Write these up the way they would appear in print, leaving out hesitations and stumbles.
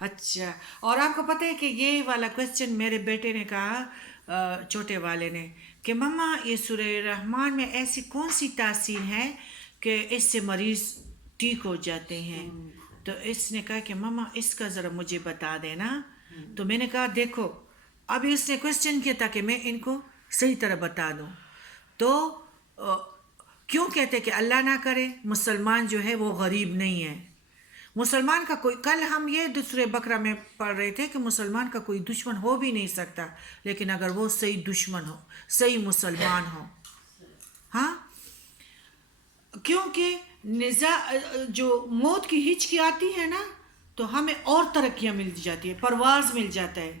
اچھا، اور آپ کو پتہ ہے کہ یہ والا کویسچن میرے بیٹے نے کہا، چھوٹے والے نے، کہ مما یہ سورہ رحمان میں ایسی کون سی تاثیر ہے کہ اس سے مریض ٹھیک ہو جاتے ہیں؟ تو اس نے کہا کہ مما اس کا ذرا مجھے بتا دینا. تو میں نے کہا دیکھو، ابھی اس نے کویسچن کیا تھا کہ میں ان کو صحیح طرح بتا دوں. تو کیوں کہتے کہ اللہ نہ کرے مسلمان جو ہے وہ غریب نہیں ہے. مسلمان کا کوئی، کل ہم یہ دوسرے بقرہ میں پڑھ رہے تھے کہ مسلمان کا کوئی دشمن ہو بھی نہیں سکتا، لیکن اگر وہ صحیح دشمن ہو، صحیح مسلمان ہو. ہاں، کیونکہ جو موت کی ہچکی آتی ہے نا، تو ہمیں اور ترقیاں مل جاتی ہے، پرواز مل جاتا ہے.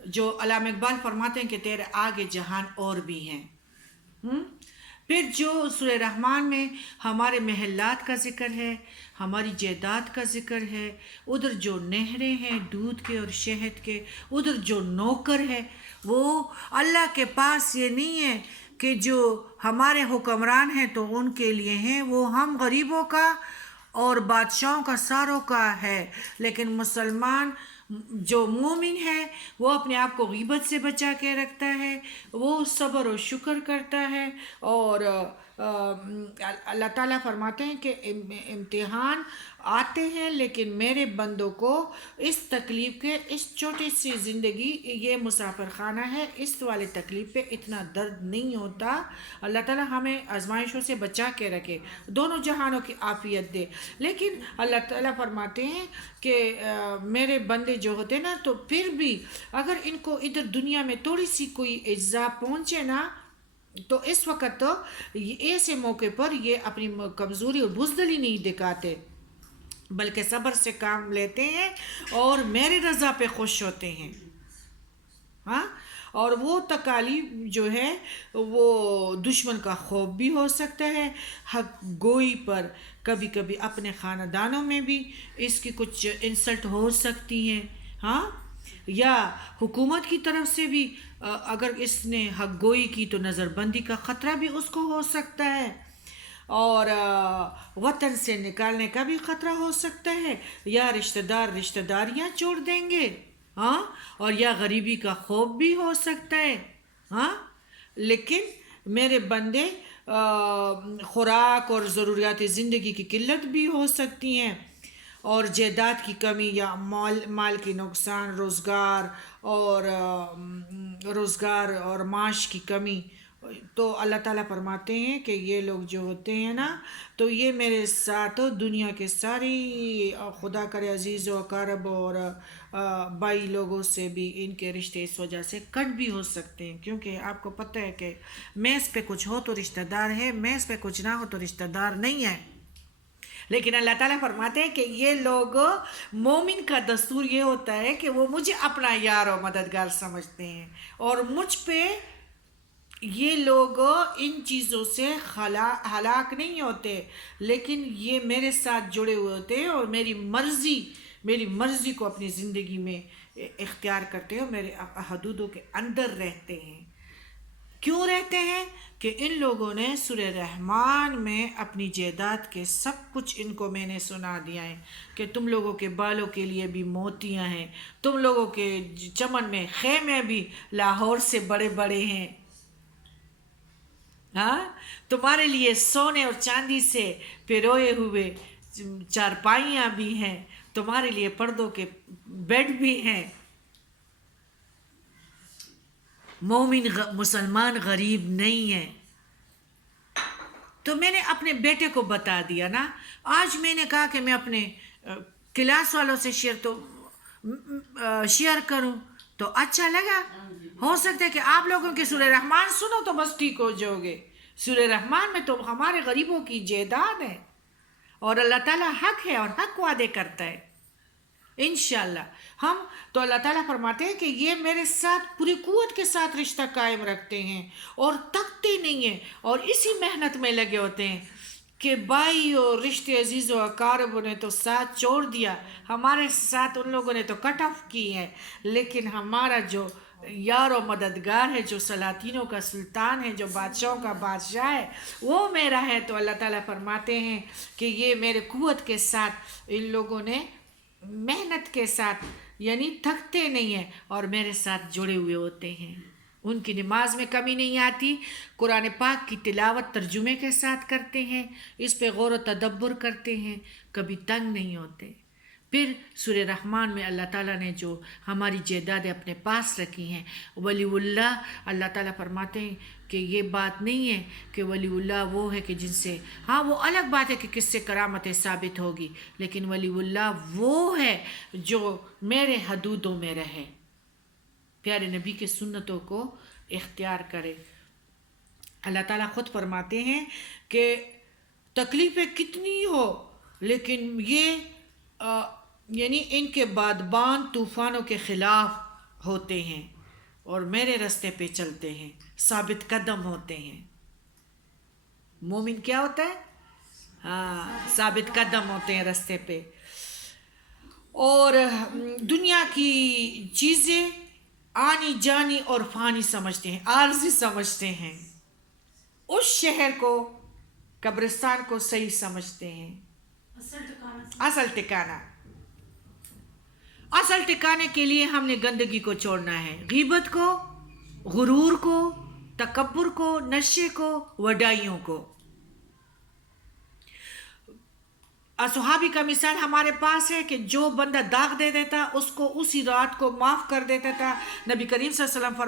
جو علامہ اقبال فرماتے ہیں کہ تیرے آگے جہان اور بھی ہیں. پھر جو سورہ رحمان میں ہمارے محلات کا ذکر ہے، ہماری جائیداد کا ذکر ہے، ادھر جو نہریں ہیں دودھ کے اور شہد کے، ادھر جو نوکر ہے، وہ اللہ کے پاس یہ نہیں ہے کہ جو ہمارے حکمران ہیں تو ان کے لیے ہیں، وہ ہم غریبوں کا اور بادشاہوں کا ساروں کا ہے. لیکن مسلمان جو مومن ہے وہ اپنے آپ کو غیبت سے بچا کے رکھتا ہے، وہ صبر و شکر کرتا ہے. اور اللہ تعالیٰ فرماتے ہیں کہ امتحان آتے ہیں، لیکن میرے بندوں کو اس تکلیف کے، اس چھوٹی سی زندگی یہ مسافر خانہ ہے، اس والے تکلیف پہ اتنا درد نہیں ہوتا. اللہ تعالیٰ ہمیں آزمائشوں سے بچا کے رکھے، دونوں جہانوں کی عافیت دے. لیکن اللہ تعالیٰ فرماتے ہیں کہ میرے بندے جو ہوتے ہیں نا، تو پھر بھی اگر ان کو ادھر دنیا میں تھوڑی سی کوئی اجزا پہنچے نا، تو اس وقت تو ایسے موقع پر یہ اپنی کمزوری اور بزدلی نہیں دکھاتے، بلکہ صبر سے کام لیتے ہیں اور میری رضا پہ خوش ہوتے ہیں. ہاں، اور وہ تکالیف جو ہے وہ دشمن کا خوف بھی ہو سکتا ہے، حق گوئی پر کبھی کبھی اپنے خاندانوں میں بھی اس کی کچھ انسلٹ ہو سکتی ہے. ہاں، یا حکومت کی طرف سے بھی اگر اس نے حق گوئی کی تو نظر بندی کا خطرہ بھی اس کو ہو سکتا ہے، اور وطن سے نکالنے کا بھی خطرہ ہو سکتا ہے، یا رشتہ داریاں چھوڑ دیں گے. ہاں، اور یا غریبی کا خوف بھی ہو سکتا ہے. ہاں، لیکن میرے بندے خوراک اور ضروریات زندگی کی قلت بھی ہو سکتی ہیں، اور جائیداد کی کمی یا مال کی نقصان، روزگار اور معاش کی کمی. تو اللہ تعالیٰ فرماتے ہیں کہ یہ لوگ جو ہوتے ہیں نا، تو یہ میرے ساتھ دنیا کے ساری خدا کرے عزیز و اقارب اور بھائی لوگوں سے بھی ان کے رشتے اس وجہ سے کٹ بھی ہو سکتے ہیں. کیونکہ آپ کو پتہ ہے کہ میز پہ کچھ ہو تو رشتہ دار ہے، میز پہ کچھ نہ ہو تو رشتہ دار نہیں ہے. لیکن اللہ تعالیٰ فرماتے ہیں کہ یہ لوگ، مومن کا دستور یہ ہوتا ہے کہ وہ مجھے اپنا یار و مددگار سمجھتے ہیں، اور مجھ پہ یہ لوگ ان چیزوں سے ہلاک نہیں ہوتے، لیکن یہ میرے ساتھ جڑے ہوئے ہوتے ہیں اور میری مرضی کو اپنی زندگی میں اختیار کرتے ہیں اور میرے حدودوں کے اندر رہتے ہیں. کیوں رہتے ہیں؟ کہ ان لوگوں نے سورہ رحمان میں اپنی جائیداد کے سب کچھ ان کو میں نے سنا دیا ہے کہ تم لوگوں کے بالوں کے لیے بھی موتیاں ہیں، تم لوگوں کے چمن میں خیمے بھی لاہور سے بڑے بڑے ہیں. ہاں، تمہارے لیے سونے اور چاندی سے پروئے ہوئے چارپائیاں بھی ہیں، تمہارے لیے پردوں کے بیڈ بھی ہیں. مومن مسلمان غریب نہیں ہے. تو میں نے اپنے بیٹے کو بتا دیا نا. آج میں نے کہا کہ میں اپنے کلاس والوں سے شیئر کروں تو اچھا لگا. ہو سکتا ہے کہ آپ لوگوں کے سورہ رحمان سنو تو بس ٹھیک ہو جاؤ گے. سورہ رحمان میں تو ہمارے غریبوں کی جائیداد ہے، اور اللہ تعالیٰ حق ہے اور حق وعدے کرتا ہے انشاءاللہ. ہم تو اللہ تعالیٰ فرماتے ہیں کہ یہ میرے ساتھ پوری قوت کے ساتھ رشتہ قائم رکھتے ہیں اور تکتے نہیں ہیں، اور اسی محنت میں لگے ہوتے ہیں کہ بھائی اور رشتے عزیز و اقارب نے تو ساتھ چھوڑ دیا، ہمارے ساتھ ان لوگوں نے تو کٹ آف کی ہے، لیکن ہمارا جو یار و مددگار ہے، جو سلاطینوں کا سلطان ہے، جو بادشاہوں کا بادشاہ ہے، وہ میرا ہے. تو اللہ تعالیٰ فرماتے ہیں کہ یہ میرے قوت کے ساتھ ان لوگوں نے محنت محنت کے ساتھ یعنی تھکتے نہیں ہیں اور میرے ساتھ جڑے ہوئے ہوتے ہیں. ان کی نماز میں کمی نہیں آتی. قرآن پاک کی تلاوت ترجمے کے ساتھ کرتے ہیں, اس پہ غور و تدبر کرتے ہیں, کبھی تنگ نہیں ہوتے. پھر سورہ رحمان میں اللہ تعالیٰ نے جو ہماری جائیدادیں اپنے پاس رکھی ہیں, ولی اللہ, اللہ تعالیٰ فرماتے ہیں کہ یہ بات نہیں ہے کہ ولی اللہ وہ ہے کہ جن سے, ہاں وہ الگ بات ہے کہ کس سے کرامتیں ثابت ہوگی, لیکن ولی اللہ وہ ہے جو میرے حدودوں میں رہے, پیارے نبی کے سنتوں کو اختیار کرے. اللہ تعالیٰ خود فرماتے ہیں کہ تکلیفیں کتنی ہو لیکن یہ یعنی ان کے بادبان طوفانوں کے خلاف ہوتے ہیں اور میرے راستے پہ چلتے ہیں, ثابت قدم ہوتے ہیں. مومن کیا ہوتا ہے؟ ہاں, ثابت قدم ہوتے ہیں راستے پہ. اور دنیا کی چیزیں آنی جانی اور فانی سمجھتے ہیں, عارضی سمجھتے ہیں. اس شہر کو, قبرستان کو صحیح سمجھتے ہیں. اصل ٹھکانے کے لیے ہم نے گندگی کو چھوڑنا ہے, غیبت کو, غرور کو, تکبر کو, نشے کو, وڈائیوں کو. صحابی کا مثال ہمارے پاس ہے کہ جو بندہ داغ دے دیتا اس کو اسی رات کو معاف کر دیتا تھا. نبی کریم صلی اللہ علیہ وسلم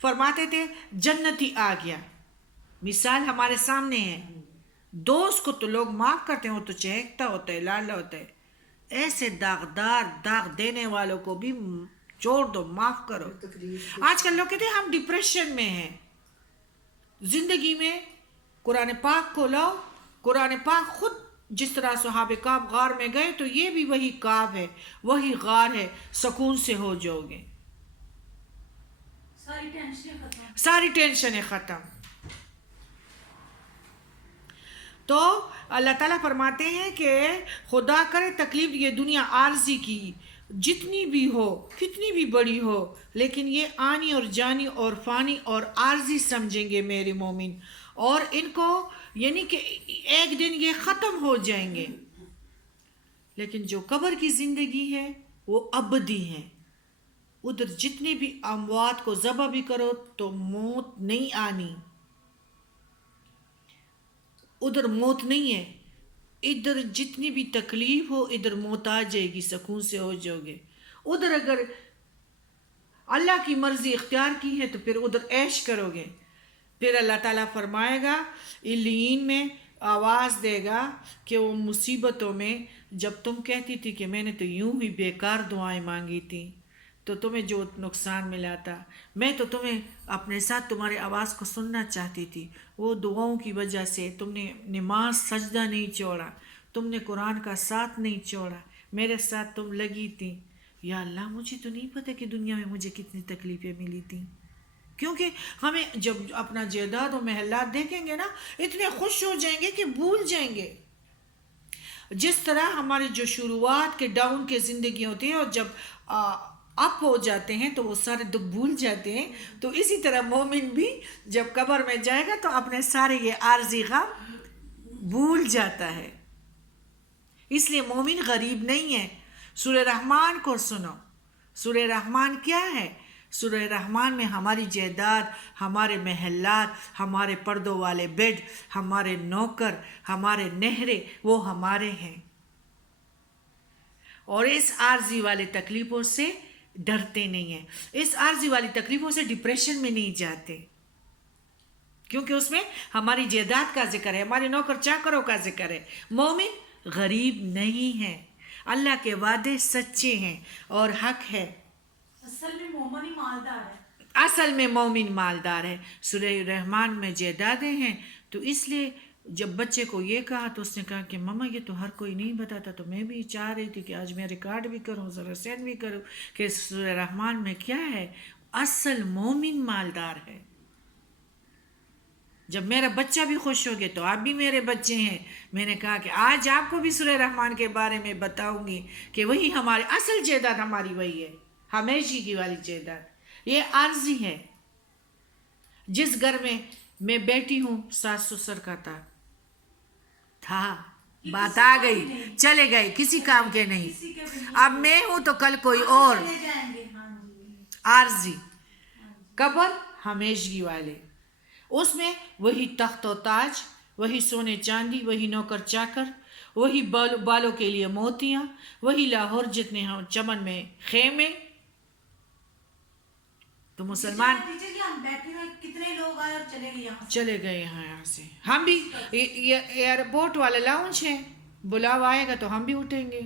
فرماتے تھے جنتی آ گیا. مثال ہمارے سامنے ہے. دوست کو تو لوگ معاف کرتے ہیں, وہ تو چہکتا ہوتا ہے, لالا ہوتا ہے. ایسے داغدار, داغ دینے والوں کو بھی چھوڑ دو, معاف کرو. آج کل لوگ کہتے ہیں ہم ڈپریشن میں ہیں. زندگی میں قرآن پاک کو لاؤ. قرآن پاک خود جس طرح صحابہ کعب غار میں گئے تو یہ بھی وہی کعب ہے, وہی غار ہے, سکون سے ہو جاؤ گے, ساری ٹینشنیں ختم. تو اللہ تعالیٰ فرماتے ہیں کہ خدا کرے تکلیف یہ دنیا عارضی کی جتنی بھی ہو, کتنی بھی بڑی ہو, لیکن یہ آنی اور جانی اور فانی اور عارضی سمجھیں گے میرے مومن, اور ان کو یعنی کہ ایک دن یہ ختم ہو جائیں گے. لیکن جو قبر کی زندگی ہے وہ ابدی ہے. ادھر جتنے بھی اموات کو ذبح بھی کرو تو موت نہیں آنی, ادھر موت نہیں ہے. ادھر جتنی بھی تکلیف ہو ادھر موت آ جائے گی, سکون سے ہو جاؤ گے. ادھر اگر اللہ کی مرضی اختیار کی ہے تو پھر ادھر عیش کرو گے. پھر اللہ تعالیٰ فرمائے گا, علیین میں آواز دے گا کہ وہ مصیبتوں میں جب تم کہتی تھی کہ میں نے تو یوں ہی بیکار دعائیں مانگی تھی تو تمہیں جو نقصان ملا تھا, میں تو تمہیں اپنے ساتھ تمہاری آواز کو سننا چاہتی تھی, وہ دعاؤں کی وجہ سے تم نے نماز سجدہ نہیں چھوڑا, تم نے قرآن کا ساتھ نہیں چھوڑا, میرے ساتھ تم لگی تھی. یا اللہ مجھے تو نہیں پتہ کہ دنیا میں مجھے کتنی تکلیفیں ملی تھیں. کیونکہ ہمیں جب اپنا جائیداد و محلات دیکھیں گے نا اتنے خوش ہو جائیں گے کہ بھول جائیں گے. جس طرح ہماری جو شروعات کے ڈاؤن کے زندگی ہوتی ہیں اور جب اپ ہو جاتے ہیں تو وہ سارے دکھ بھول جاتے ہیں, تو اسی طرح مومن بھی جب قبر میں جائے گا تو اپنے سارے یہ عارضی غم بھول جاتا ہے. اس لیے مومن غریب نہیں ہے. سورہ رحمان کو سنو. سورہ رحمان کیا ہے؟ سورہ رحمان میں ہماری جائیداد, ہمارے محلات, ہمارے پردوں والے بیڈ, ہمارے نوکر, ہمارے نہریں وہ ہمارے ہیں, اور اس عارضی والے تکلیفوں سے ڈرتے نہیں ہیں. اس عارضی والی تکلیفوں سے ڈپریشن میں نہیں جاتے, کیونکہ اس میں ہماری جائیداد کا ذکر ہے, ہمارے نوکر چاکروں کا ذکر ہے. مومن غریب نہیں ہے, اللہ کے وعدے سچے ہیں اور حق ہے. اصل میں مومن مالدار ہے. سورہ رحمان میں جائیدادیں ہیں, تو اس لیے جب بچے کو یہ کہا تو اس نے کہا کہ ماما یہ تو ہر کوئی نہیں بتاتا, تو میں بھی چاہ رہی تھی کہ آج میں ریکارڈ بھی کروں, ذرا سینڈ بھی کروں کہ سورہ رحمان میں کیا ہے. اصل مومن مالدار ہے. جب میرا بچہ بھی خوش ہو گیا تو آپ بھی میرے بچے ہیں. میں نے کہا کہ آج آپ کو بھی سورہ رحمان کے بارے میں بتاؤں گی کہ وہی ہماری اصل جائیداد ہماری وہی ہے, ہمیشہ کی والی جائیداد. یہ عارضی ہے. جس گھر میں بیٹھی ہوں ساس سسر کا تھا, بات آ گئی چلے گئے کسی کام کے نہیں. اب میں ہوں تو کل کوئی اور. عارضی قبر ہمیشگی والے. اس میں وہی تخت و تاج, وہی سونے چاندی, وہی نوکر چاکر, وہی بالوں کے لیے موتیاں, وہی لاہور جتنے ہوں چمن میں خیمے. تو مسلمان کتنے لوگ آئے اور چلے گئے یہاں سے. ہم بھی ایئرپورٹ والا لاؤنج ہے, بلاوا آئے گا تو ہم بھی اٹھیں گے.